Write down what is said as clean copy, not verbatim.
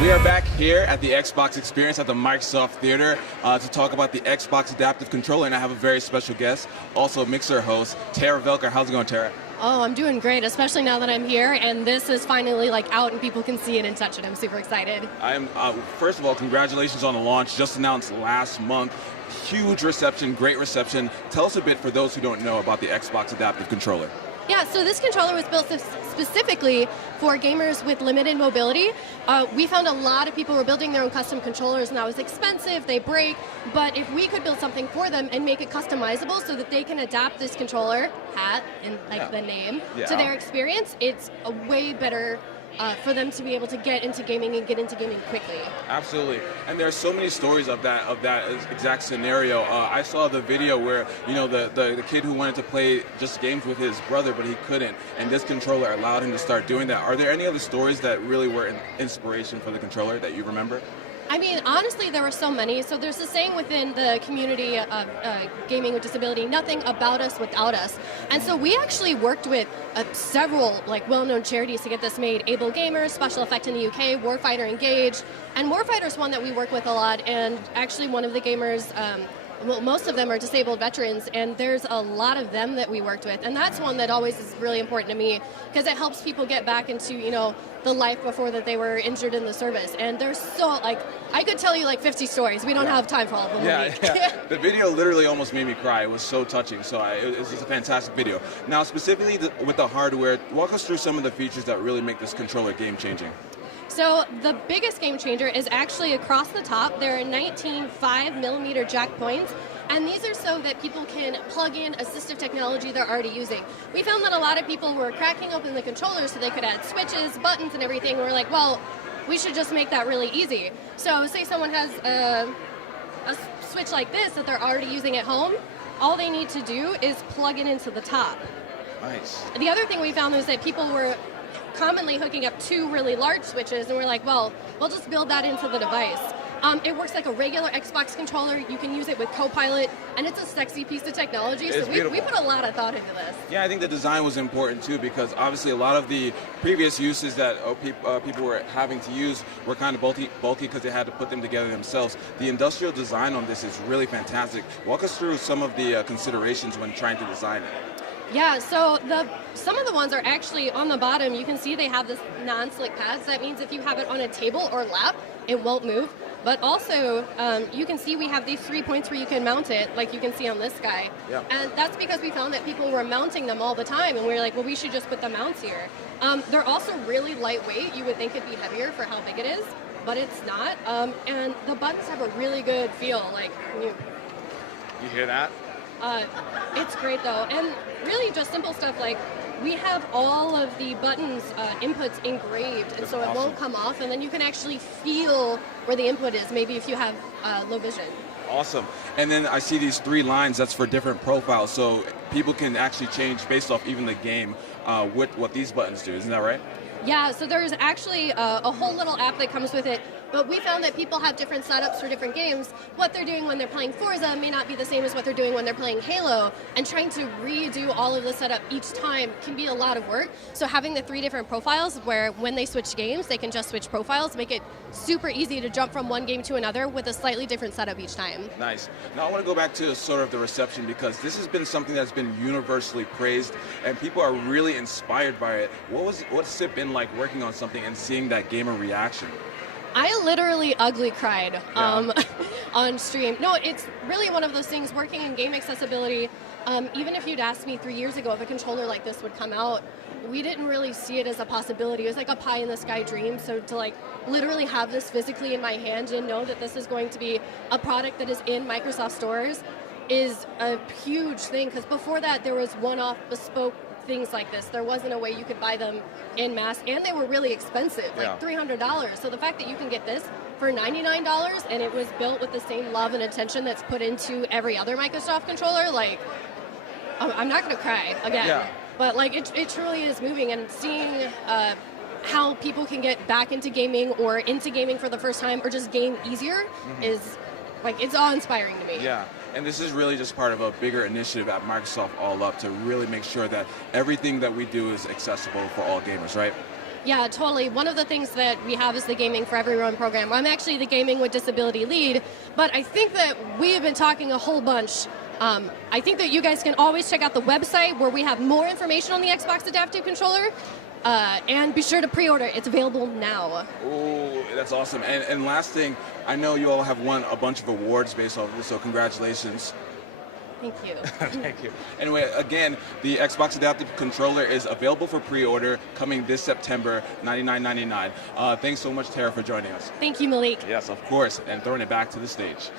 We are back here at the Xbox Experience at the Microsoft Theater to talk about the Xbox Adaptive Controller, and I have a very special guest, also Mixer host, Tara Voelker. How's it going, Tara? Oh, I'm doing great, especially now that I'm here and this is finally out and people can see it and touch it. I'm super excited. First of all, congratulations on the launch, just announced last month. Huge reception, great reception. Tell us a bit for those who don't know about the Xbox Adaptive Controller. Yeah, so this controller was built specifically for gamers with limited mobility. We found a lot of people were building their own custom controllers, and that was expensive, they break, but if we could build something for them and make it customizable so that they can adapt this controller, the name, to their experience, it's a way better for them to be able to get into gaming and get into gaming quickly. Absolutely, and there are so many stories of that exact scenario. I saw the video where the kid who wanted to play just games with his brother, but he couldn't, and this controller allowed him to start doing that. Are there any other stories that really were an inspiration for the controller that you remember? I mean, honestly, there were so many. So there's a saying within the community of gaming with disability, nothing about us without us. And so we actually worked with several well-known charities to get this made. Able Gamers, Special Effect in the UK, Warfighter Engaged. And Warfighter's one that we work with a lot. And actually one of the gamers, well, most of them are disabled veterans, and there's a lot of them that we worked with. And that's one that always is really important to me because it helps people get back into, the life before that they were injured in the service. And there's so, I could tell you 50 stories. We don't have time for all of them. Yeah. The video literally almost made me cry. It was so touching. So it was just a fantastic video. Now, specifically with the hardware, walk us through some of the features that really make this controller game-changing. So the biggest game changer is actually across the top. There are 19 5mm jack points, and these are so that people can plug in assistive technology they're already using. We found that a lot of people were cracking open the controllers so they could add switches, buttons, and everything. We're like, well, we should just make that really easy. So say someone has a switch like this that they're already using at home, all they need to do is plug it into the top. Nice. The other thing we found was that people were commonly hooking up two really large switches, and we're like, well, we'll just build that into the device. It works like a regular Xbox controller. You can use it with Copilot, and it's a sexy piece of technology, so we put a lot of thought into this. Yeah, I think the design was important too, because obviously a lot of the previous uses that people were having to use were kind of bulky because they had to put them together themselves. The industrial design on this is really fantastic. Walk us through some of the considerations when trying to design it. Yeah, so some of the ones are actually on the bottom. You can see they have this non-slick pads. That means if you have it on a table or lap, it won't move. But also, you can see we have these 3 points where you can mount it, like you can see on this guy. Yeah. And that's because we found that people were mounting them all the time, and we were like, well, we should just put the mounts here. They're also really lightweight. You would think it'd be heavier for how big it is, but it's not. And the buttons have a really good feel. You hear that? It's great though, and really just simple stuff like we have all of the buttons inputs engraved, and so it won't come off, and then you can actually feel where the input is, maybe if you have low vision. Awesome. And then I see these 3 lines, that's for different profiles, so people can actually change based off even the game what these buttons do, isn't that right? Yeah, so there's actually a whole little app that comes with it, but we found that people have different setups for different games. What they're doing when they're playing Forza may not be the same as what they're doing when they're playing Halo, and trying to redo all of the setup each time can be a lot of work. So having the 3 different profiles where when they switch games, they can just switch profiles, make it super easy to jump from one game to another with a slightly different setup each time. Nice. Now I want to go back to sort of the reception, because this has been something that's been universally praised and people are really inspired by it. What's it been like working on something and seeing that gamer reaction? I literally ugly cried on stream. No, it's really one of those things, working in game accessibility, even if you'd asked me 3 years ago if a controller like this would come out, we didn't really see it as a possibility. It was like a pie in the sky dream. So to literally have this physically in my hand and know that this is going to be a product that is in Microsoft stores is a huge thing, because before that there was one-off bespoke things like this. There wasn't a way you could buy them in mass, and they were really expensive, $300. So the fact that you can get this for $99 and it was built with the same love and attention that's put into every other Microsoft controller, I'm not going to cry again. Yeah. But it truly is moving, and seeing how people can get back into gaming or into gaming for the first time or just game easier is it's awe-inspiring to me. Yeah. And this is really just part of a bigger initiative at Microsoft All Up to really make sure that everything that we do is accessible for all gamers, right? Yeah, totally. One of the things that we have is the Gaming for Everyone program. I'm actually the Gaming with Disability lead, but I think that we have been talking a whole bunch. I think that you guys can always check out the website where we have more information on the Xbox Adaptive Controller, and be sure to pre-order. It's available now. Oh, that's awesome. And last thing, I know you all have won a bunch of awards based off of this, so congratulations. Thank you. Thank you. Anyway, again, the Xbox Adaptive Controller is available for pre-order coming this September, $99.99. Thanks so much, Tara, for joining us. Thank you, Malik. Yes, of course, and throwing it back to the stage.